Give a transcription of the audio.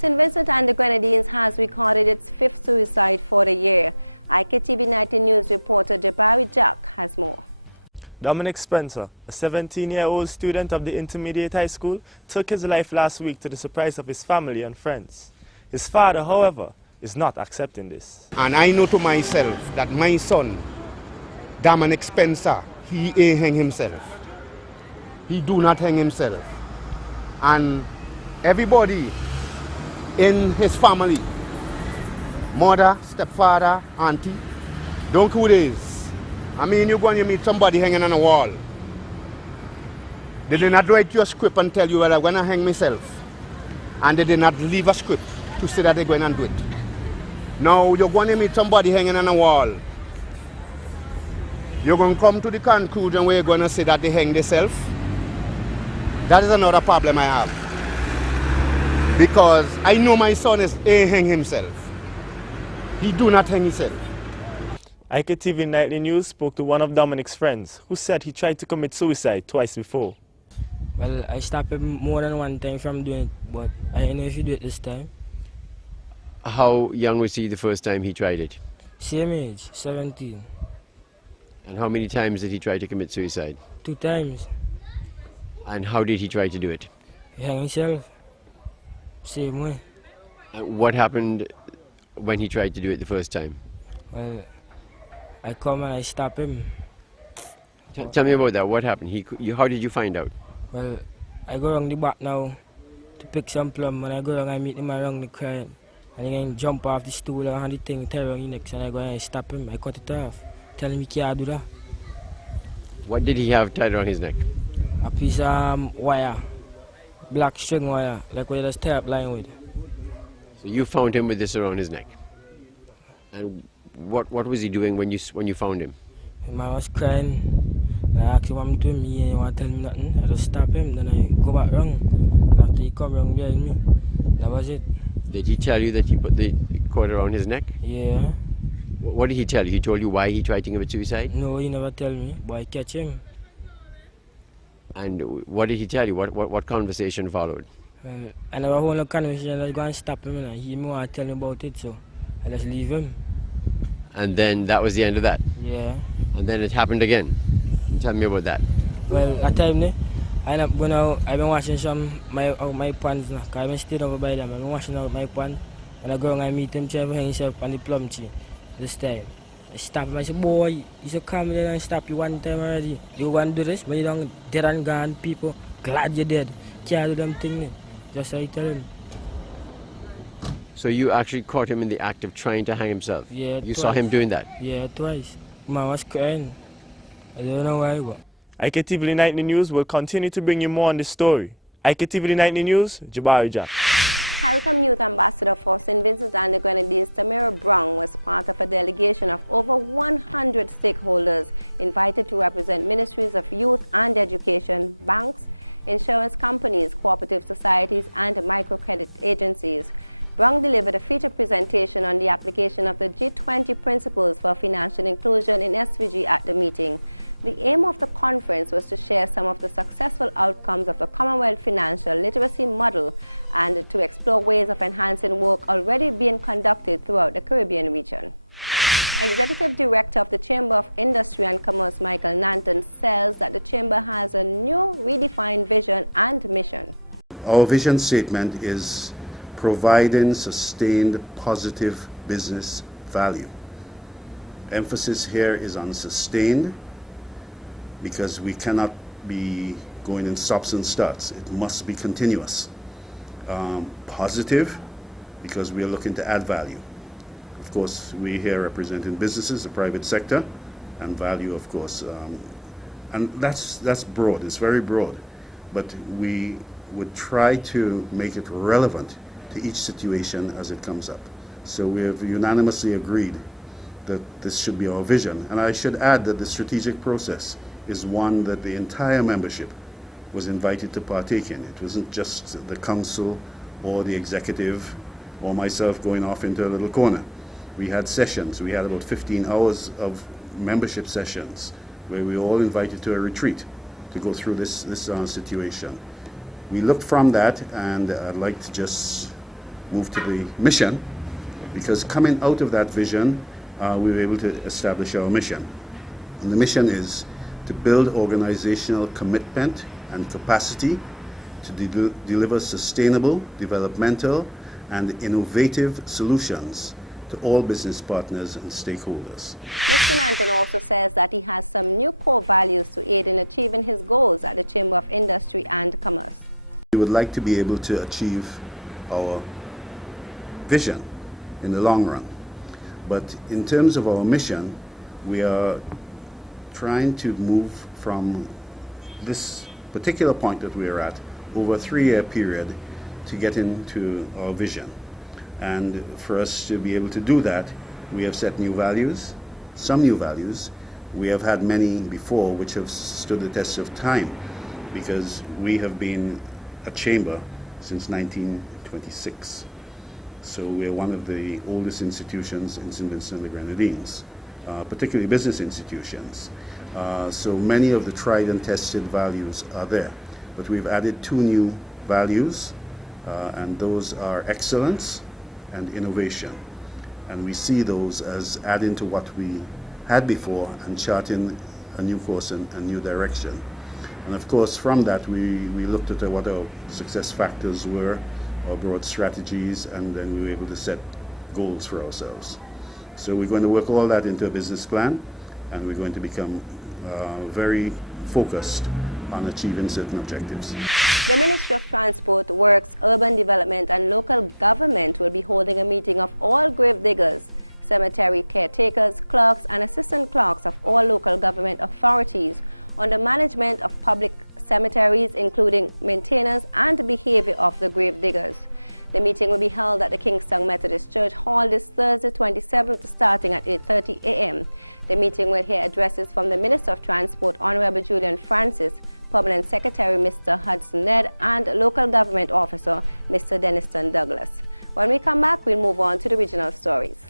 St. Vincent and the Grenadines has recorded its 5th suicide for the year. iktv 19 News reporter Jabari Jack has more. Dominic Spencer, a 17-year-old student of the intermediate high school, took his life last week to the surprise of his family and friends. His father, however, is not accepting this. And I know to myself that my son, Dominic Spencer, he ain't hang himself. He do not hang himself. And everybody in his family, mother, stepfather, auntie, don't who it is. I mean, you're going to meet somebody hanging on a wall. They did not write you a script and tell you, well, I'm going to hang myself. And they did not leave a script to say that they're going to do it. Now, you're going to meet somebody hanging on a wall. You're going to come to the conclusion where you're going to say that they hang themselves. That is another problem I have. Because I know my son ain't hang himself. He do not hang himself. iktv Nightly News spoke to one of Dominic's friends who said he tried to commit suicide twice before. Well, I stopped him more than one time from doing it, but I don't know if he do it this time. How young was he the first time he tried it? Same age, 17. And how many times did he try to commit suicide? 2 times. And how did he try to do it? He hang himself. Same way. What happened when he tried to do it the first time? Well, I come and I stop him. Tell me about that. What happened? How did you find out? Well, I go around the back now to pick some plum. When I go around, I meet him around the crying. And he can jump off the stool and the thing tear around his neck. And I go and I stop him. I cut it off. Tell him he can't do that. What did he have tied around his neck? A piece of wire. Black string wire. Like what you just tie up line with. So you found him with this around his neck. And what was he doing when you found him? The man was crying. And I asked him what I'm doing. He didn't want to tell me nothing. I just stop him. Then I go back round. After he come round behind me. That was it. Did he tell you that he put the cord around his neck? Yeah. What did he tell you? He told you why he tried to commit suicide? No, he never tell me. But I catch him. And what did he tell you? What conversation followed? Well, I never hold a conversation. I just go and stop him. And he didn't want to tell me about it. So I just leave him. And then that was the end of that? Yeah. And then it happened again? Tell me about that. Well, that time, I've been washing some my pants now. Cause I've been staying over by them. I've been washing out my pants. When I go and I meet him, try to hang himself on the plum tree. This time, I stop him. I say, boy, you should come there and stop you one time already. You want to do this? When you don't dead and gone, people glad you're dead. Can't do them thing. Just like I tell him. So you actually caught him in the act of trying to hang himself? Yeah, You twice. saw him doing that? Yeah, twice. Man was crying. I don't know why, but... iktv Nightly News will continue to bring you more on this story. iktv Nightly News, Jabari Jack. CARICOM Youth Ambassador for St. Vincent and the Grenadines, Tamara Brown, was part of a delegation of over 100 stakeholders invited to represent ministries of youth and education, banks, insurance companies, cooperative societies, and microcredit agencies. Brown delivered a feature presentation on the application of the G20 Principles for Financial Inclusion in SVG at the meeting. The aim of the conference was to share some of the successful outcomes of the Commonwealth Financial Literacy Model and to explore ways of enhancing work already being conducted throughout the Caribbean region. Executive Director of the Chamber of Industry and Commerce, Michael Nanton, says that the Chamber has a new redefined vision and mission. Our vision statement is providing sustained positive business value. Emphasis here is on sustained, because we cannot be going in stops and starts. It must be continuous. Positive, because we are looking to add value. Of course, we here representing businesses, the private sector, and value, of course. And that's broad, it's very broad. But we would try to make it relevant to each situation as it comes up. So we have unanimously agreed that this should be our vision. And I should add that the strategic process is one that the entire membership was invited to partake in. It wasn't just the council or the executive or myself going off into a little corner. We had sessions. We had about 15 hours of membership sessions where we were all invited to a retreat to go through this situation. We looked from that, and I'd like to just move to the mission, because coming out of that vision, we were able to establish our mission. And the mission is to build organizational commitment and capacity to deliver sustainable, developmental, and innovative solutions to all business partners and stakeholders. Mr. Nanton also says that he has some new core values to aid in achieving his goals at the Chamber of Industry and Commerce. We would like to be able to achieve our vision in the long run. But in terms of our mission, we are trying to move from this particular point that we are at over a 3-year period to get into our vision. And for us to be able to do that, we have set new values, some new values. We have had many before which have stood the test of time, because we have been a chamber since 1926. So we're one of the oldest institutions in St. Vincent and the Grenadines, particularly business institutions. So many of the tried and tested values are there. But we've added 2 new values, and those are excellence and innovation. And we see those as adding to what we had before and charting a new course and a new direction. And of course, from that, we looked at what our success factors were, our broad strategies, and then we were able to set goals for ourselves. So we're going to work all that into a business plan, and we're going to become very focused on achieving certain objectives. The Ministry of Transport, Works, Urban Development and Local Government will be holding a meeting of all grave diggers, cemetery caretakers, clerks and assistant clerks of all local government authorities on the management of public cemeteries, including maintenance and behavior of the grave diggers. The meeting will be held at the Kingston Methodist Church Hall this Thursday, 27th, starting at 8:30 a.m. The meeting will hear addresses from the Minister of Transport, Honorable Julian Francis, Permanent Secretary, Mr. Hudson Ned, and Local Government Officer, Mr. Denniston Douglas. When we come back, we'll move on to the regional stories.